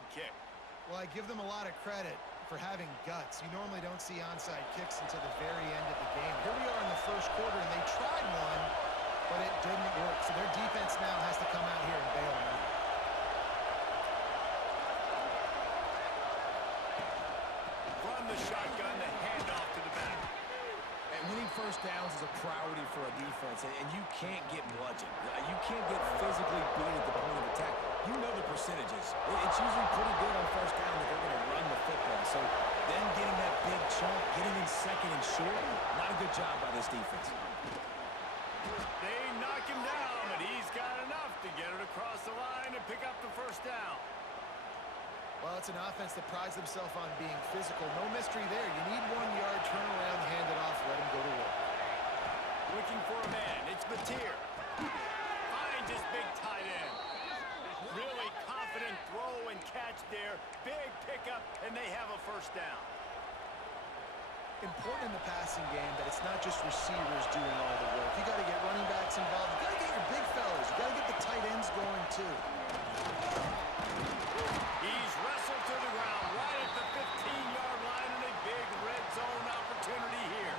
onside kick. Well, I give them a lot of credit for having guts. You normally don't see onside kicks until the very end of the game. Here we are in the first quarter, and they tried one, but it didn't work. So their defense now has to come out here and bail them out. From the shotgun, the handoff to the back. And winning first downs is a priority for a defense, and you can't get bludgeoned. You can't get physically beat at the point of attack. You know the percentages. It's usually pretty good on first down that they're going to run the football. So then getting that big chunk, getting in second and short, not a good job by this defense. They knock him down, but he's got enough to get it across the line and pick up the first down. Well, it's an offense that prides themselves on being physical. No mystery there. You need 1 yard, turn around, hand it off, let him go to work. Looking for a man. It's Mateer. Finds his big tight end. Really confident throw and catch there. Big pickup, and they have a first down. Important in the passing game that it's not just receivers doing all the work. You got to get running backs involved. You got to get your big fellas. You got to get the tight ends going too. He's wrestled to the ground right at the 15-yard line, and a big red zone opportunity here.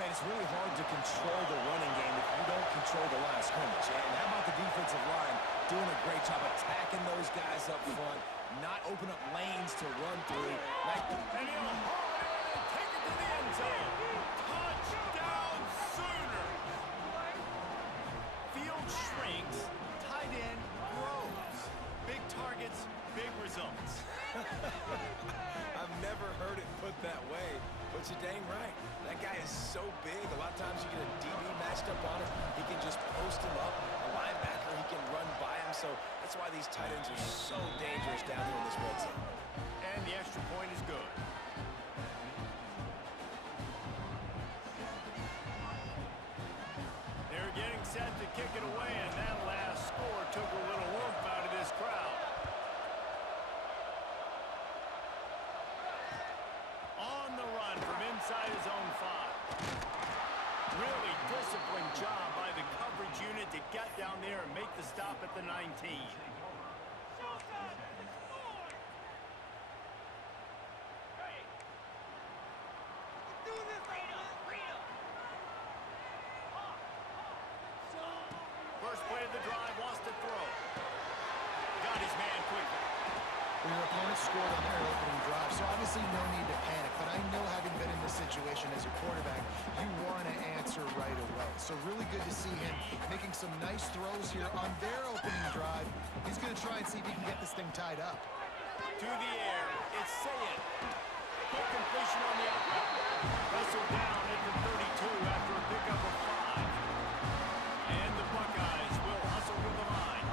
Man, it's really hard to control the running game if you don't control the line of scrimmage. And how about the defensive line doing a great job attacking those guys up front, not open up lanes to run through. And he'll haul it in and take it to the end zone. Touchdown Sooners! Field shrinks, tight end grows. Big targets, big results. I've never heard it put that way, but you're dang right. That guy is so big. A lot of times you get a DB matched up on him. He can just post him up. A linebacker, he can run by him. So that's why these tight ends are so dangerous down here in this red zone. And the extra point is good. They're getting set to kick it away, and that last score took a little oomph out of this crowd. On the run from inside his own 5. Really disciplined job by the coverage unit to get down there and make the stop at the 19. First play of the drive, wants to throw. Got his man quickly. Well, your opponent scored on their opening drive, so obviously no need to panic. But I know, having been in this situation as a quarterback, you want to answer right away. So really good to see him making some nice throws here on their opening drive. He's going to try and see if he can get this thing tied up. To the air, it's Sayed. Quick completion on the outright. Wrestled down at the 32 after a pickup of 5. And the Buckeyes will hustle to the line.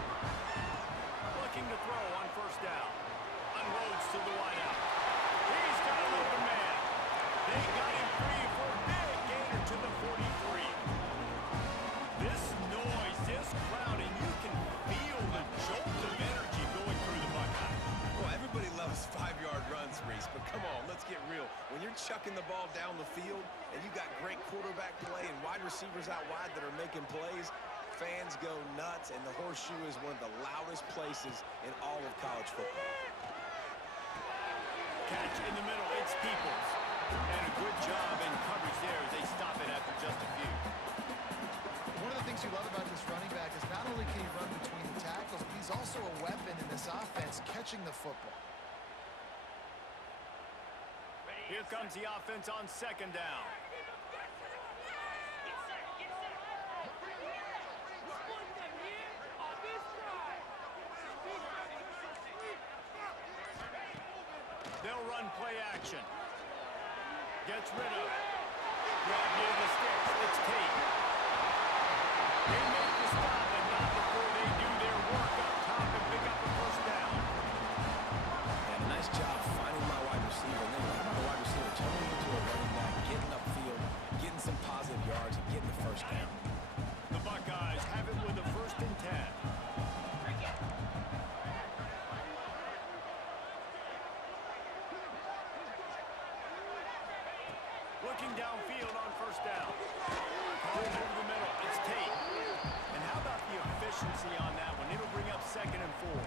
Looking to throw on first down. Unloads to the wideout. He's got an open man. They got him free for a big gainer to the 43. This noise, this crowd, and you can feel the jolt of energy going through the Buckeyes. Well, everybody loves 5-yard runs, Reese, but come on, let's get real. When you're chucking the ball down the field and you got great quarterback play and wide receivers out wide that are making plays, fans go nuts, and the Horseshoe is one of the loudest places in all of college football. Catch in the middle, it's Peoples. And a good job in coverage there as they stop it after just a few. One of the things you love about this running back is not only can he run between the tackles, but he's also a weapon in this offense, catching the football. Here comes the offense on second down. They'll run play action. Gets rid of it. Grab near the sticks. It's Tate. They make the stop, but not before they do their work up top and pick up a first down. Yeah, nice job finding my wide receiver. And then how about the wide receiver turning into a running back, getting upfield, getting some positive yards, and getting the first down. The Buckeyes have it with a 1st and 10. Looking downfield on first down. Called over the middle. It's Tate. And how about the efficiency on that one? It'll bring up 2nd and 4.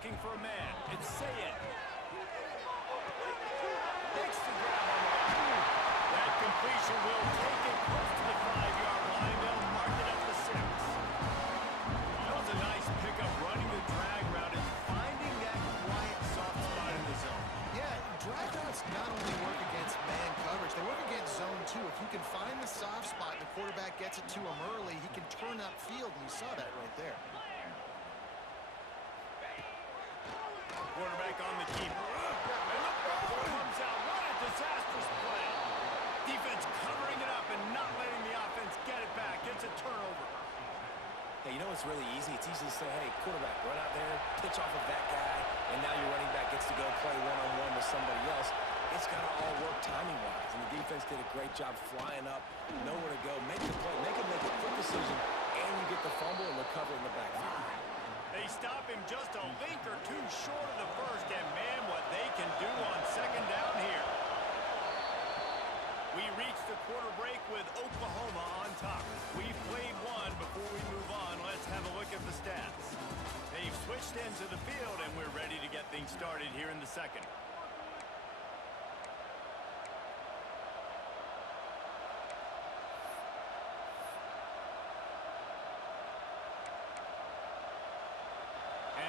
looking for a man. It's Sayed. Makes the grab on the line. That completion will take it close to the 5-yard line. They'll mark it at the 6. That was a nice pickup running the drag route and finding that quiet soft spot in the zone. Yeah, drag routes not only work against man coverage, they work against zone too. If you can find the soft spot and the quarterback gets it to him early, he can turn upfield, and you saw that right there. Quarterback on the keeper. And the ball comes out. What a disastrous play. Defense covering it up and not letting the offense get it back. Gets a turnover. Hey, you know what's really easy? It's easy to say, hey, quarterback, run out there, pitch off of that guy, and now your running back gets to go play one-on-one with somebody else. It's got to all work timing-wise, and the defense did a great job flying up, nowhere to go, make the play, make a quick decision, and you get the fumble and recover in the backfield. They stop him just a link or two short of the first, and man, what they can do on second down here. We reach the quarter break with Oklahoma on top. We've played one. Before we move on, let's have a look at the stats. They've switched into the field, and we're ready to get things started here in the second.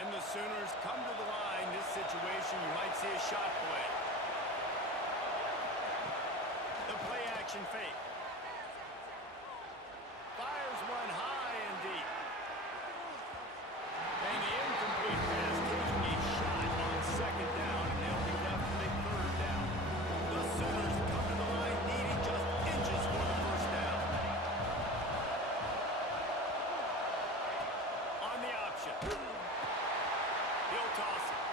And the Sooners come to the line. This situation, you might see a shot play. The play action fake. Fires one high and deep. And the incomplete pass taking a shot on second down, and they'll be left with a third down. The Sooners come to the line needing just inches for the first down. On the option. He'll toss it.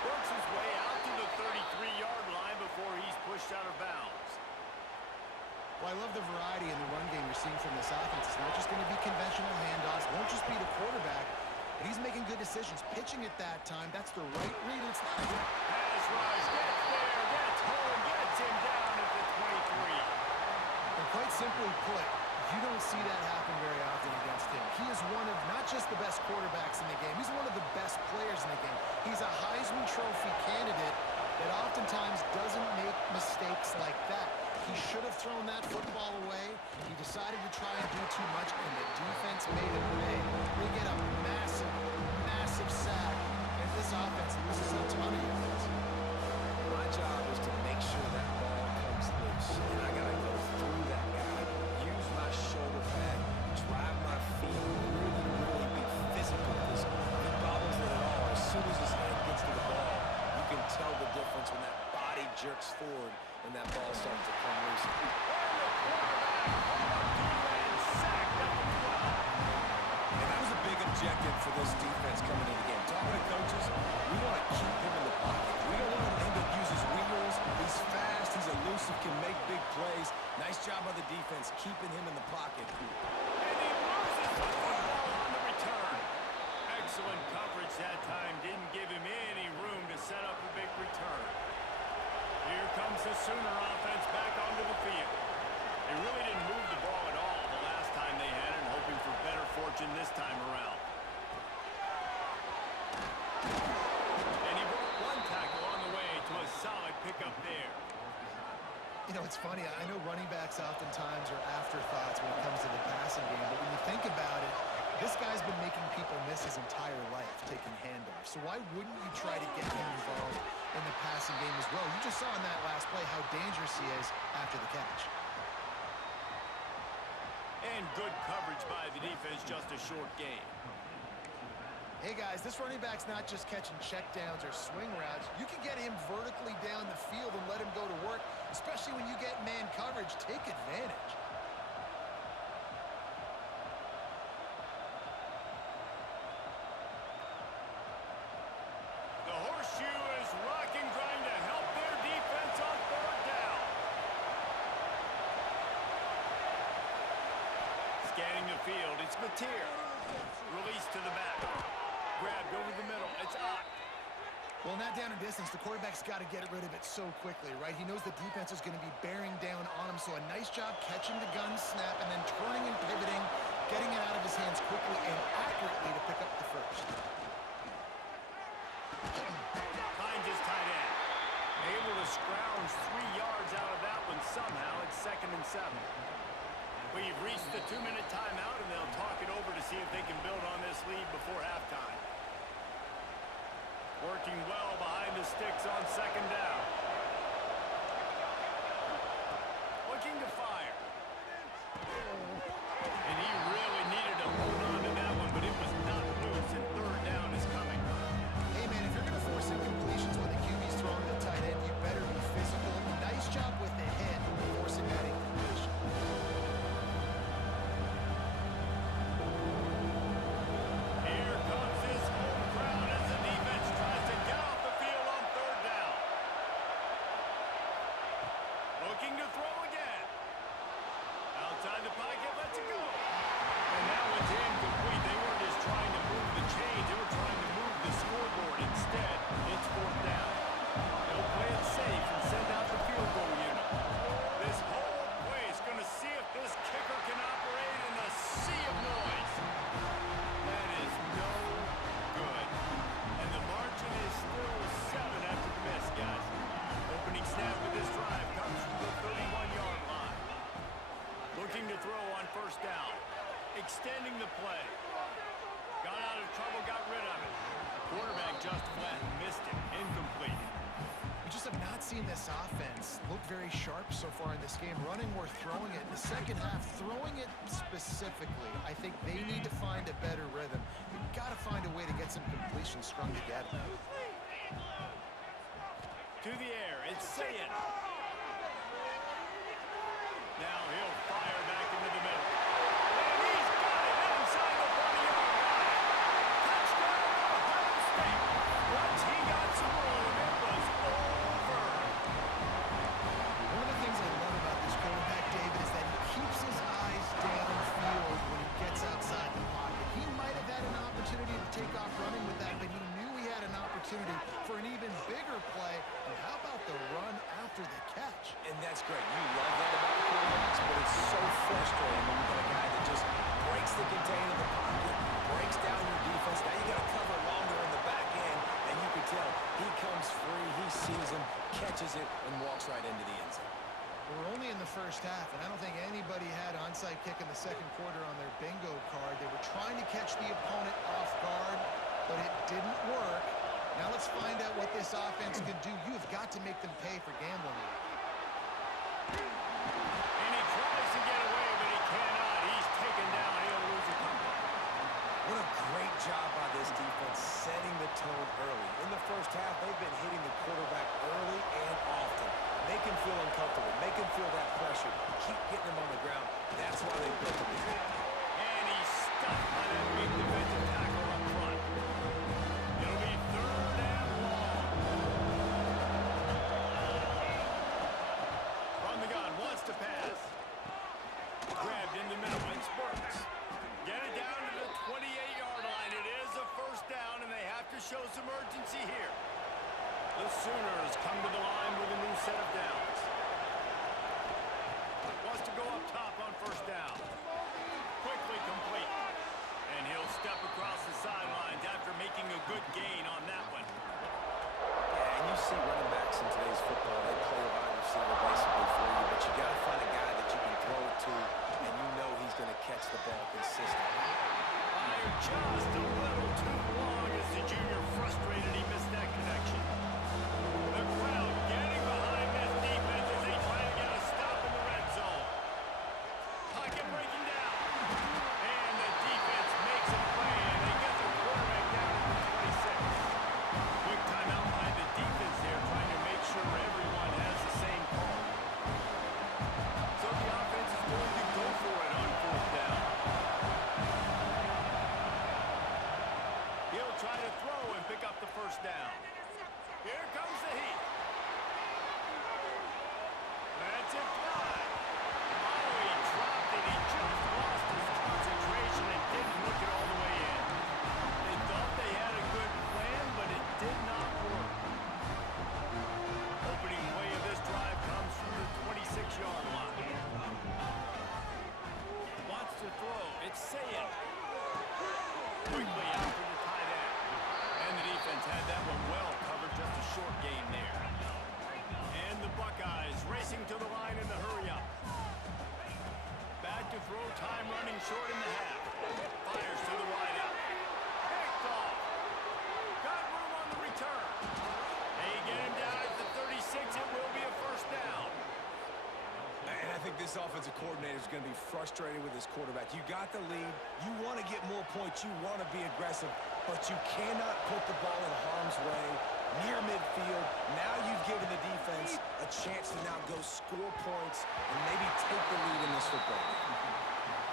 Works his way out to the 33-yard line before he's pushed out of bounds. Well, I love the variety in the run game you're seeing from this offense. It's not just going to be conventional handoffs. Won't just be the quarterback, but he's making good decisions. Pitching at that time, that's the right read. It's not good. Pass rush, gets there, gets home, gets him down at the 23. And quite simply put, you don't see that happen very often against him. He is one of not just the best quarterbacks in the game, he's one of the best players in the game. He's a Heisman Trophy candidate that oftentimes doesn't make mistakes like that. He should have thrown that football away. He decided to try and do too much, and the defense made him pay. They get a massive, massive sack, and this offense loses a ton of yards. My job is to make sure that ball comes loose, and I got to go through that guy, use my shoulder pad, drive my feet, really be physical, because if he bobbles it at all, as soon as his head gets to the ball, you can tell the difference when that body jerks forward and that ball starts to come loose. And the quarterback, sacked at the 12. And that was a big objective for this defense coming in the game. Talking to coaches, we want to keep him in the pocket. We don't want him to use his wheels. He's fast, he's elusive, can make big plays. Nice job by the defense keeping him in the pocket. And he loses the football on the return. Excellent coverage that time. Didn't give him any room to set up a big return. Here comes the Sooner offense back onto the field. They really didn't move the ball at all the last time they had it, hoping for better fortune this time around. And he brought one tackle on the way to a solid pickup there. You know, it's funny. I know running backs oftentimes are afterthoughts when it comes to the passing game, but when you think about it, this guy's been making people miss his entire life taking handoffs. So why wouldn't you try to get him involved in the passing game as well? You just saw in that last play how dangerous he is after the catch. And good coverage by the defense, just a short gain. Hey guys, this running back's not just catching checkdowns or swing routes. You can get him vertically down the field and let him go to work, especially when you get man coverage. Take advantage. The horseshoe is rocking, trying to help their defense on third down. Scanning the field, it's Mateer. Release to the back. Grabbed over the middle, it's Ott. Well, in that down and distance, the quarterback's got to get rid of it so quickly, right? He knows the defense is going to be bearing down on him, so a nice job catching the gun snap and then turning and pivoting getting it out of his hands quickly and accurately to pick up the first. Hines is tight end. Able to scrounge 3 yards out of that one somehow. It's 2nd and 7. We've reached the 2-minute timeout, and they'll talk it over to see if they can build on this lead before halftime. Working well behind the sticks on 2nd down. Looking to fire. And he really needed to hold on to that one, but it was not loose, and 3rd down is coming. Hey, man, if you're going to force incompletions when the QB's throwing to the tight end, you better be physical. Nice job with the hit, forcing that incompletion. Here comes his home crowd as the defense tries to get off the field on 3rd down. Looking to throw again. Outside the pocket, lets it go. And that one's incomplete. They weren't just trying to move the chains. They were trying to move the scoreboard. Instead, it's 4th down. They'll play it safe and send out the field goal unit. This whole place going to see if this kicker can operate in the sea of noise. That is no good. And the margin is still 7 after the miss, guys. Opening snap of this drive comes from the 31-yard line. Looking to throw on 1st down. Extending the play. Got out of trouble, got rid of it. Quarterback just flat, missed it. Incomplete. We just have not seen this offense look very sharp so far in this game. Running or throwing it. In the second half, throwing it specifically, I think they need to find a better rhythm. You've got to find a way to get some completions strung together. To the air, it's Sayed. Now he'll fire back into the middle. And he's got it inside the 40-yard line. Touchdown, Ohio State. Once he got some room, it was over. One of the things I love about this quarterback, David, is that he keeps his eyes downfield when he gets outside the pocket. He might have had an opportunity to take off running with that, but he knew he had an opportunity for an even bigger play. And how about the run after the catch? And that's great. You love that about the quarterbacks, but it's so frustrating when you got a guy that just breaks the contain of the pocket, breaks down your defense. Now you got to cover longer in the back end, and you can tell he comes free, he sees him, catches it, and walks right into the end zone. We're only in the first half, and I don't think anybody had onside kick in the second quarter on their bingo card. They were trying to catch the opponent off guard, but it didn't work. Now let's find out what this offense can do. You have got to make them pay for gambling. And he tries to get away, but he cannot. He's taken down. He'll lose a couple. What a great job by this defense setting the tone early. In the first half, they've been hitting the quarterback early and often. Make him feel uncomfortable. Make him feel that pressure. Keep getting him on the ground. That's why they built the lead. And he's stuffed by that big defensive tackle up front. It'll be 3rd and long. From the gun, wants to pass. Grabbed in the middle, it's Burks. Get it down to the 28-yard line. It is a 1st down, and they have to show some urgency here. The Sooners come to the line with a new set of downs. Wants to go up top on 1st down. Quickly complete. And he'll step across the sidelines after making a good gain on that one. Yeah, and you see running backs in today's football, they play a wide receiver basically for you, but you got to find a guy that you can throw it to, and you know he's going to catch the ball consistently. Fired just a little too long as the junior frustrated. He missed that connection. The crowd getting behind this defense as they try to get a stop in the red zone. Pocket breaking down. And the defense makes a play, and they get the quarterback down at the 26. Quick timeout by the defense there, trying to make sure everyone has the same call. So the offense is going to go for it on 4th down. He'll try to throw and pick up the 1st down. Here comes the heat. It's Sayed. Quickly out to the tight end. And the defense had that one well covered. Just a short gain there. And the Buckeyes racing to the line in the hurry-up. Back to throw, time running short in the half. Fires to the wideout. Picked off. Got room on the return. They get him down at the 36. It will be a first down. And I think this offensive coordinator is going to be frustrated with his quarterback. You got the lead. You want to get more points. You want to be aggressive. But you cannot put the ball in harm's way near midfield. Now you've given the defense a chance to now go score points and maybe take the lead in this football game.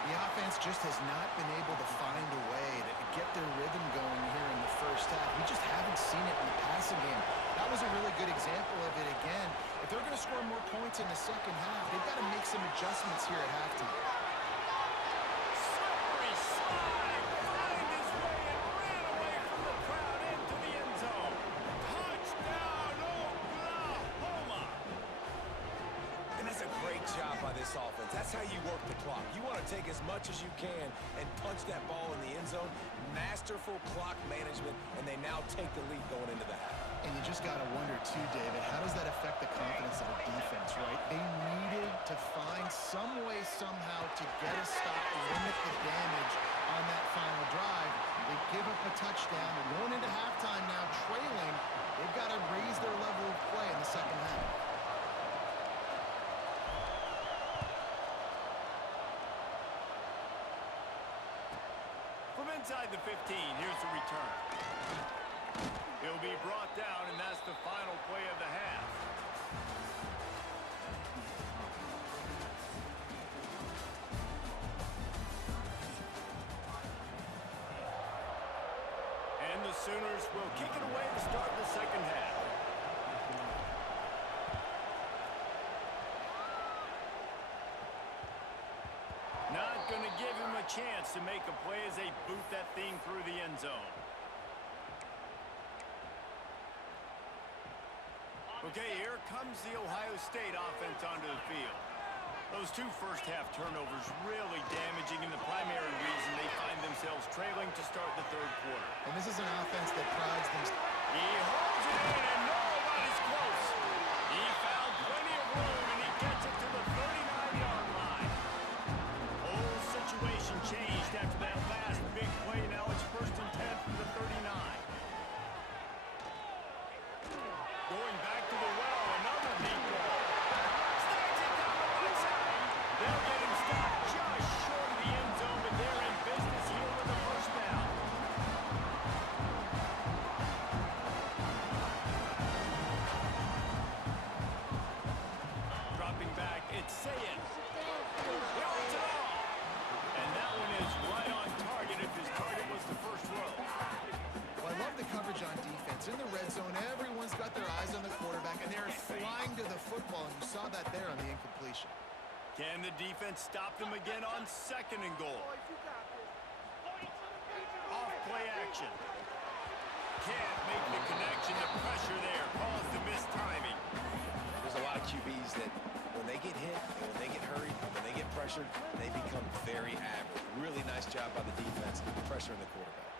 The offense just has not been able to find a way to get their rhythm going here in the first half. We just haven't seen it in the passing game. That was a really good example of it again. If they're going to score more points in the second half, they've got to make some adjustments here at halftime. Slippery slide. Find his way and ran away from the crowd into the end zone. Touchdown, Oklahoma. And that's a great job by this offense. That's how you work the clock. You want to take as much as you can and punch that ball in the end zone. Masterful clock management, and they now take the lead going into the half. And you just got to wonder, too, David, how does that affect the confidence of a defense, right? They needed to find some way, somehow, to get a stop, limit the damage on that final drive. They give up a touchdown. They're going into halftime now, trailing. They've got to raise their level of play in the second half. From inside the 15, here's the return. He'll be brought down, and that's the final play of the half. And the Sooners will kick it away to start the second half. Not going to give him a chance to make a play as they boot that thing through the end zone. Okay, here comes the Ohio State offense onto the field. Those two first-half turnovers really damaging, and the primary reason they find themselves trailing to start the third quarter. And this is an offense that prides themselves. He holds it in, and nobody's close. He found plenty of room, and he gets it to the 39-yard line. Whole situation changed after that last big play. Now it's 1st and 10 from the 39. Going back to the well, another deep ball. Snags it down the right side. They'll get him stopped just short of the end zone, but they're in business here with a first down. Dropping back, it's Sayed. He holds it off. And that one is right on target if his target was the first row. Well, I love the coverage on defense. In the red zone, everyone's got their eyes on the quarterback, and they're flying to the football, and you saw that there on the incompletion. Can the defense stop them again on 2nd and goal? Off play action. Can't make the connection. The pressure there caused the missed timing. There's a lot of QBs that when they get hit, and when they get hurried, and when they get pressured, they become very average. Really nice job by the defense, pressuring the quarterback.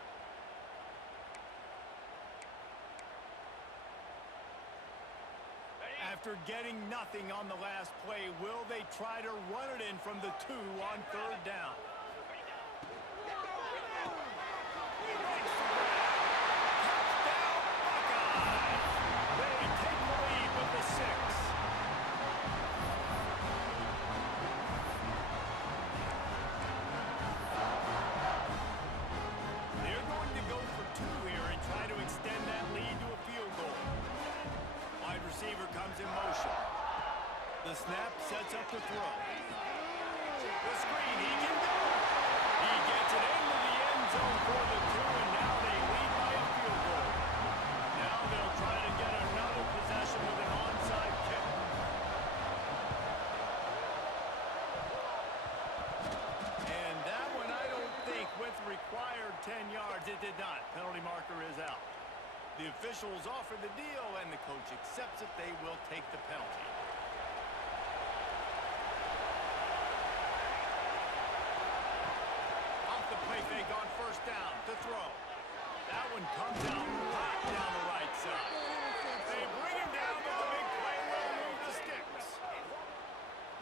After getting nothing on the last play, will they try to run it in from the 2 on 3rd down? Touchdown, Buckeyes! They take the lead with the 6. They're going to go for 2 here and try to extend that lead to a field goal. Wide receiver comes in motion. The snap sets up the throw. The screen, he can go. He gets it into the end zone for the 2, and now they lead by a field goal. Now they'll try to get another possession with an onside kick. And that one, I don't think, with required 10 yards, it did not. Penalty marker is out. The officials offer the deal, and the coach accepts it. They will take the penalty. first down to throw. That one comes out hot down the right side. They bring him down, but the big play will move the sticks.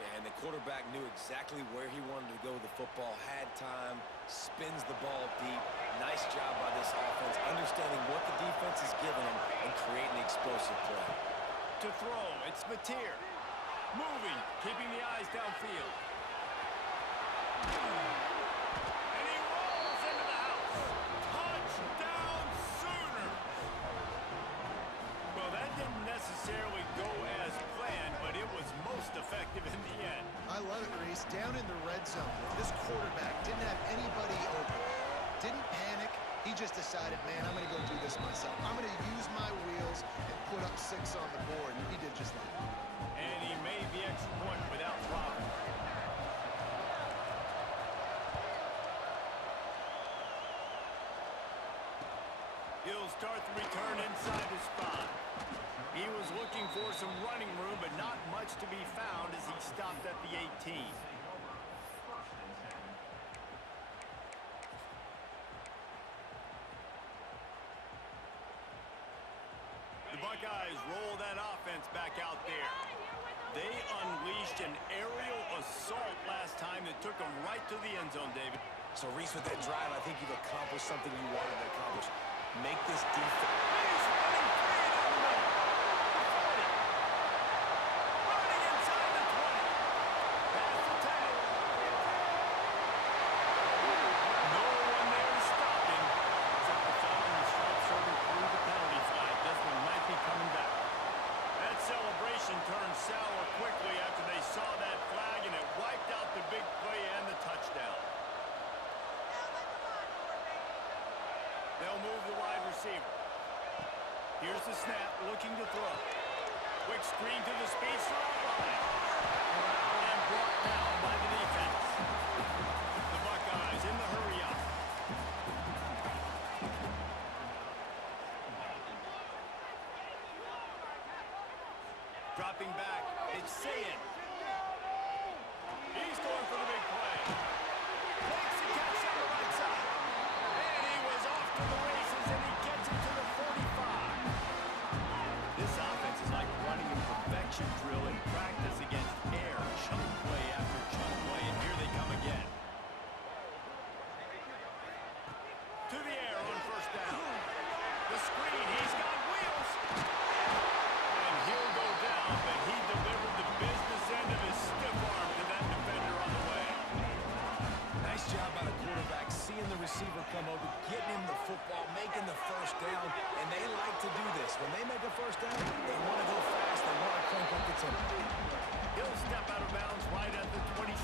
Yeah, and the quarterback knew exactly where he wanted to go with the football, had time, spins the ball deep. Nice job by this offense, understanding what the defense is giving him and creating the explosive play. To throw, it's Mateer. Moving, keeping the eyes downfield. And he rolls into the house. Touchdown Sooners! Well, that didn't necessarily go as planned, but it was most effective in the end. I love it, Reese. Down in the red zone, this quarterback didn't have anybody open. Didn't panic. He just decided, man, I'm going to go do this myself. I'm going to use my wheels and put up 6 on the board. And he did just that. And he made the extra point without problem. He'll start the return inside his 5. He was looking for some running room, but not much to be found as he stopped at the 18. The Buckeyes roll that offense back out there. They unleashed an aerial assault last time that took them right to the end zone, David. So, Reese, with that drive, I think you've accomplished something you wanted to accomplish. Make this defense. He's running free down the middle. The 40. Running inside the 20. Past the 10. No one there to stop him. Except the foul and the strike server through the penalty flag. This one might be coming back. That celebration turned sour quickly after they saw that flag, and it wiped out the big play and the touchdown. They'll move the wide receiver. Here's the snap, looking to throw. Quick screen to the speedster outline. And brought down by the defense. The Buckeyes in the hurry up. Dropping back, it's Sayin. He's going for the big play. Makes the catch on the right side. And he was off to the races, and he gets it to the 45. This offense is like running a perfection drill in practice against air. Chunk play after chunk play, and here they come again. To the air on first down. The screen, he's got wheels. And he'll go down, but he delivered the business end of his stiff arm to that defender on the way. Nice job by the quarterback, seeing the receiver come over, getting him the football, making the first down, and they like to do this. When they make a first down, they want to go fast, they want to crank up the tempo. He'll step out of bounds right at the 27.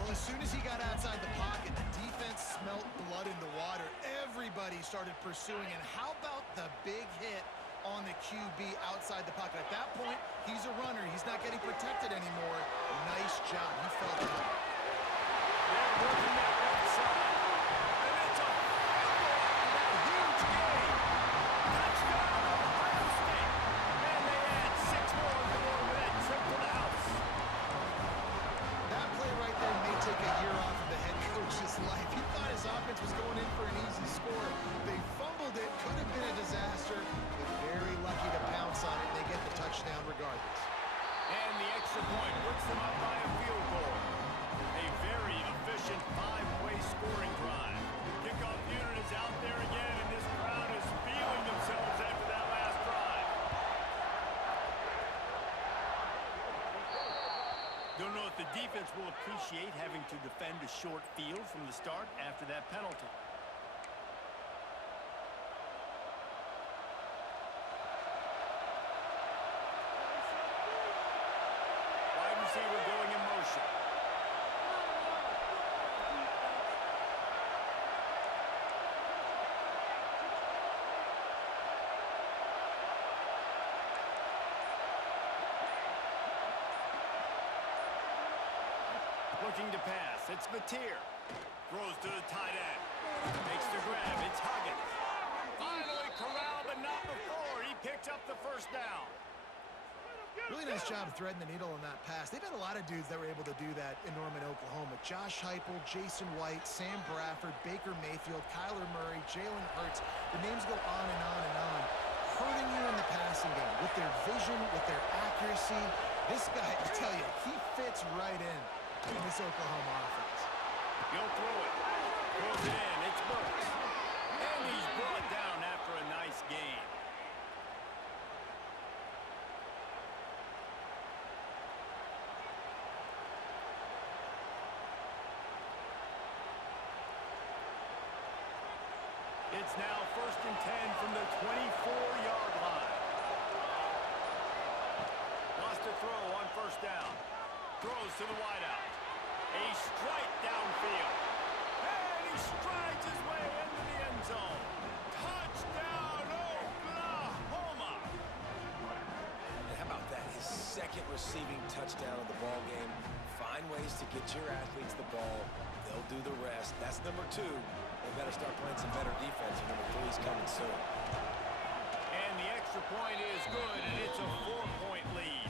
Well, as soon as he got outside the pocket, the defense smelt blood in the water. Everybody started pursuing, and how about the big hit on the QB outside the pocket? At that point, he's a runner. He's not getting protected anymore. Nice job. He felt it. They're working that left side. And it's a fumble after that huge gain. Touchdown, Ohio State. And they add 6 more on the board with that trip to the house. That play right there may take a year off of the head coach's life. He thought his offense was going in for an easy score. They fumbled it. Could have been a disaster, but very lucky to pounce on it. They get the touchdown regardless. And the extra point puts them up by a field goal. A very efficient 5-way scoring drive. Kickoff unit is out there again, and this crowd is feeling themselves after that last drive. Don't know if the defense will appreciate having to defend a short field from the start after that penalty. Wide receiver going in motion. Looking to pass. It's Mateer. Throws to the tight end. Makes the grab. It's Huggins. Finally corralled, but not before. He picked up the first down. Really nice job threading the needle on that pass. They've had a lot of dudes that were able to do that in Norman, Oklahoma. Josh Heupel, Jason White, Sam Bradford, Baker Mayfield, Kyler Murray, Jalen Hurts. The names go on and on and on. Hurting you in the passing game with their vision, with their accuracy. This guy, I tell you, he fits right in this Oklahoma offense. He'll throw it. Throws it in. It's Burks. And he's brought down after a nice gain. It's now 1st and 10 from the 24-yard line. Lost a throw on 1st down. Throws to the wideout. A strike downfield. And he strides his way into the end zone. Touchdown, Oklahoma! And how about that? His second receiving touchdown of the ball game. Find ways to get your athletes the ball. They'll do the rest. That's number 2. They better start playing some better defense. And number 3 is coming soon. And the extra point is good, and it's a 4-point lead.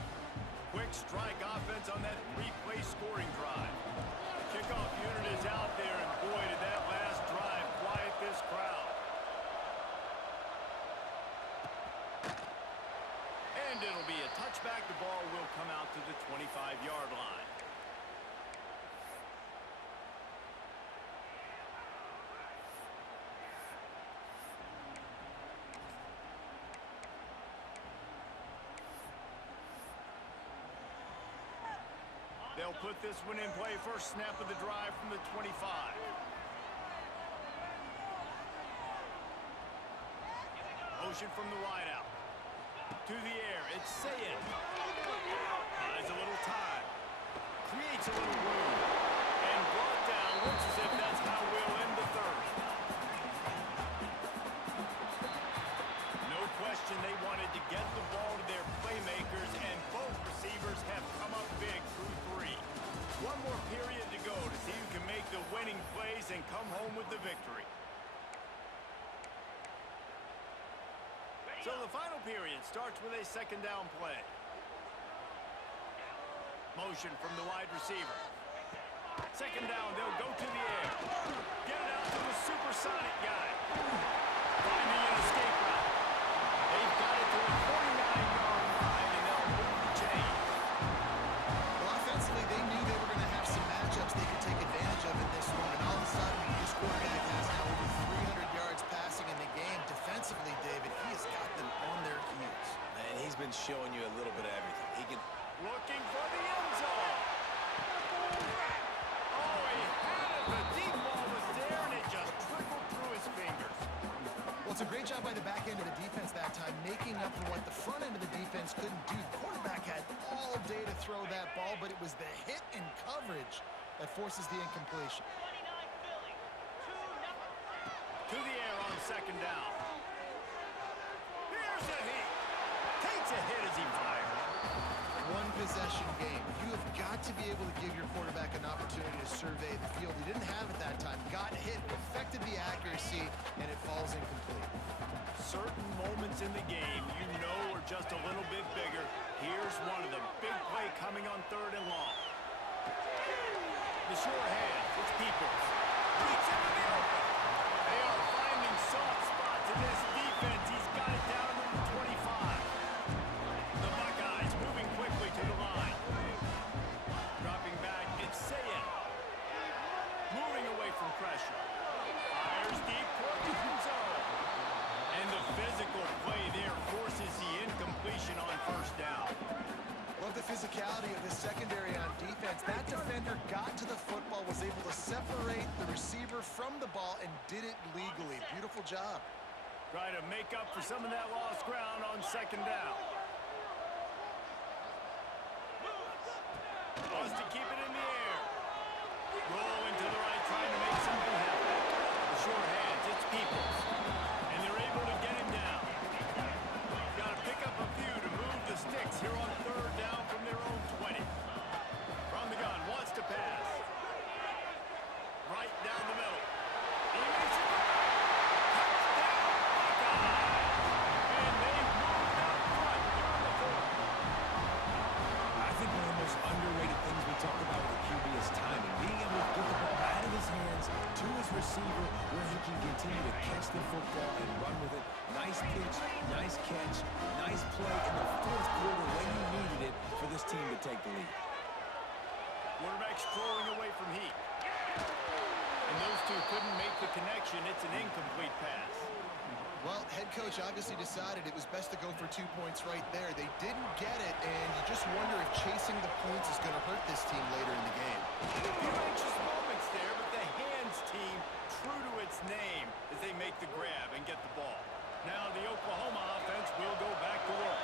Quick strike offense on that 3-play scoring drive. The kickoff unit is out there, and boy, did that last drive quiet this crowd. And it'll be a touchback. The ball will come out to the 25-yard line. They'll put this one in play. First snap of the drive from the 25. Motion from the wideout. To the air. It's Sayed. Buys a little time. Creates a little room. And brought down. Looks as if that's how we'll end the third. No question they wanted to get the ball to their playmakers, and both receivers have come up big through 3. One more period to go to see who can make the winning plays and come home with the victory. So the final period starts with a 2nd down play. Motion from the wide receiver. 2nd down, they'll go to the air. Get it out to the supersonic guy. Finding an escape route. They've got it to the 49-yard line, and they'll move the chains. Well, offensively, they knew they were going to have some matchups they could take advantage of in this one, and all of a sudden, this quarterback has now over 300 yards passing in the game. Defensively, David, he has got them on their heels. And he's been showing you a little bit of everything. He can... Looking for the end zone. Oh, he had it. The deep ball was there, and it just trickled through his fingers. Well, it's a great job by the back end of the defense that time, making up for what the front end of the defense couldn't do. The quarterback had all day to throw that ball, but it was the hit and coverage that forces the incompletion. To the air on 2nd down. Here's a hit. Takes a hit as he fires. One possession game. You have got to be able to give your quarterback an opportunity to survey the field. He didn't have it that time. Got hit, affected the accuracy, and it falls incomplete. Certain moments in the game you know are just a little bit bigger. Here's one of them. Big play coming on 3rd and long. The sure hands. It's Peoples. Reach into the open. They are finding soft spots in this defense. He's got it down to the 25. The Buckeyes moving quickly to the line. Dropping back, it's Sayed. Moving away from pressure. Fires deep toward the end zone. And the physical play there forces the incompletion on 1st down. Love the physicality of this secondary on defense. That defender got to the football, was able to separate the receiver from the ball, and did it legally. Beautiful job. Try to make up for some of that lost ground on 2nd down. Wants to keep it in the air. Rolling to the right, trying to make something happen. The short hands, it's Peoples. And they're able to get him down. Got to pick up a few to move the sticks here on 3rd down from their own 20. From the gun, wants to pass. Right down the middle. He makes it. Touchdown, Buckeyes! And they've moved out front here on the 4th. catch the football and run with it. Nice pitch, nice catch, nice play in the fourth quarter when you needed it for this team to take the lead. Quarterback strolling away from Heat. And those two couldn't make the connection. It's an incomplete pass. Well, head coach obviously decided it was best to go for 2 points right there. They didn't get it, and you just wonder if chasing the points is going to hurt this team later in the game. A few anxious moments there, but the hands team true to its name as they make the grab and get the ball. Now the Oklahoma offense will go back to work.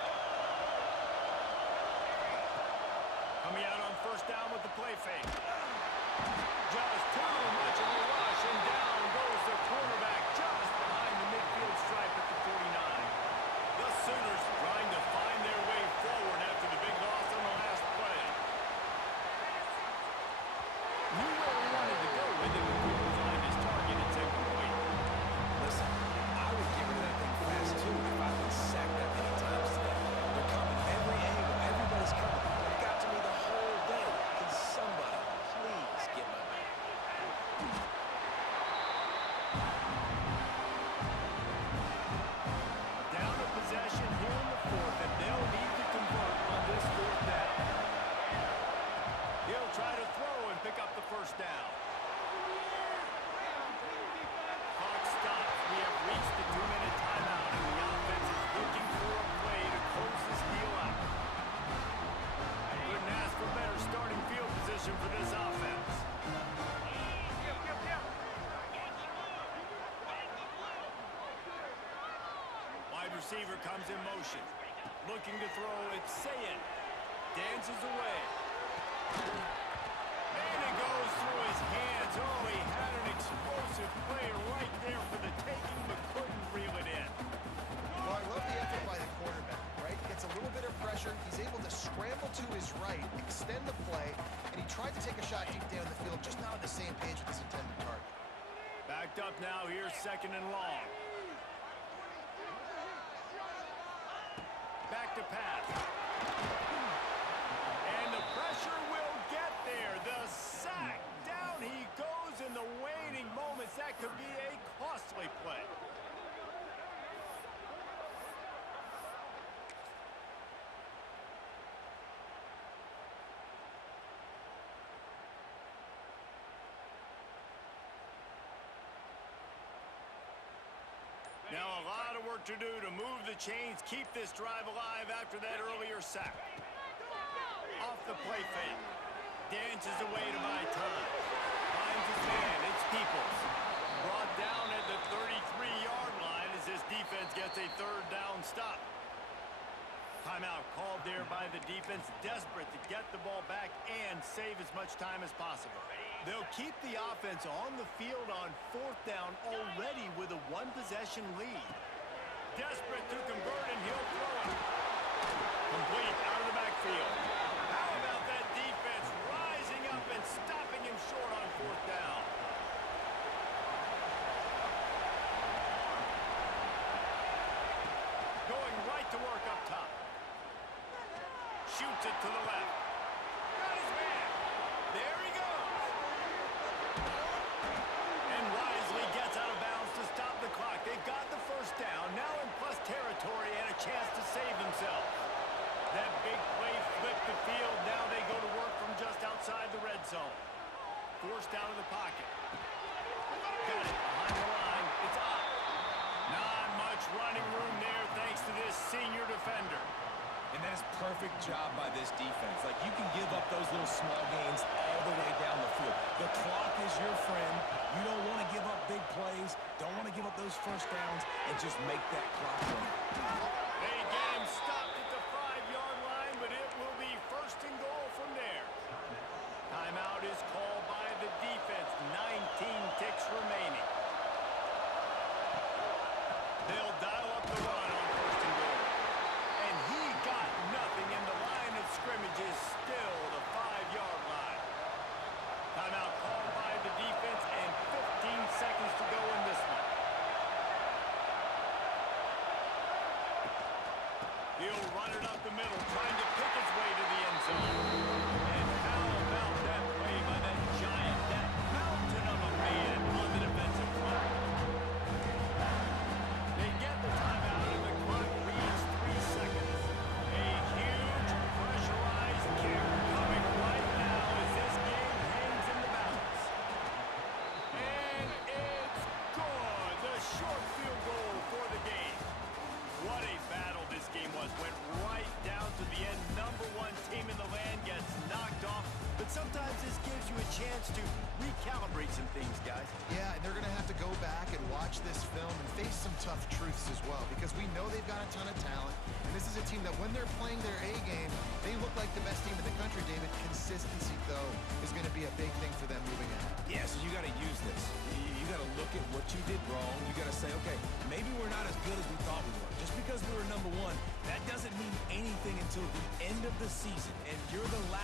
Coming out on first down with the play fake. Just too much of a rush, and down goes the quarterback just behind the midfield stripe at the 49. The Sooners trying to find their way forward after the big loss on the last play. Knew where he wanted to go with it when he find his target and take the point. Listen, I would get rid of that thing fast, too, if I've been sacked that many times today. They're coming every angle. Everybody's coming. It got to me the whole day. Can somebody please get my back? Down a possession here in the fourth, and they'll need to convert on this fourth down. He'll try to throw and pick up the first down. Clock stops. We have reached the 2-minute timeout, and the offense is looking for a play to close this deal out. Couldn't ask for better starting field position for this offense. Wide receiver comes in motion. Looking to throw, it's Sayin. Dances away. And it goes through his hands. Oh, he had an explosive play right there for the taking, but couldn't reel it in. Well, I love the effort by the quarterback, right? Gets a little bit of pressure. He's able to scramble to his right, extend the play, and he tried to take a shot deep down the field, just not on the same page with his intended target. Backed up now, here's second and long. Back to pass. And the pressure will get there. The sack. Down he goes in the waning moments. That could be a costly play. Now a lot of work to do to move the chains, keep this drive alive after that earlier sack. Off the play fake. Dances away to buy time. Finds his man. It's Peoples. Brought down at the 33-yard line as this defense gets a third down stop. Timeout called there by the defense, desperate to get the ball back and save as much time as possible. They'll keep the offense on the field on fourth down already with a one-possession lead. Desperate to convert, and he'll throw it. Complete out of the backfield. How about that defense rising up and stopping him short on fourth down? Going right to work up top. Shoots it to the left. Got his man. There he goes. And wisely gets out of bounds to stop the clock. They've got the first down, now in plus territory and a chance to save themselves. That big play flipped the field. Now they go to work from just outside the red zone. Forced out of the pocket. Got it behind the line. It's up. Not much running room there thanks to this senior defender. And that's perfect job by this defense. Like, you can give up those little small gains all the way down the field. The clock is your friend. You don't want to give up big plays. Don't want to give up those first downs and just make that clock run. They get him stopped at the 5-yard line, but it will be first and goal from there. Timeout is called by the defense. 19 ticks remaining. They'll dial up the run on first and goal. And he got nothing, in the line of scrimmage is still the 5-yard line. Timeout called by the defense, and 15 seconds to go in this one. He'll this gives you a chance to recalibrate some things, guys. Yeah, and they're going to have to go back and watch this film and face some tough truths as well, because we know they've got a ton of talent, and this is a team that when they're playing their A game, they look like the best team in the country, David. Consistency, though, is going to be a big thing for them moving ahead. Yeah, so you got to use this. You got to look at what you did wrong. You got to say, okay, maybe we're not as good as we thought we were. Just because we were number one, that doesn't mean anything until the end of the season, and you're the last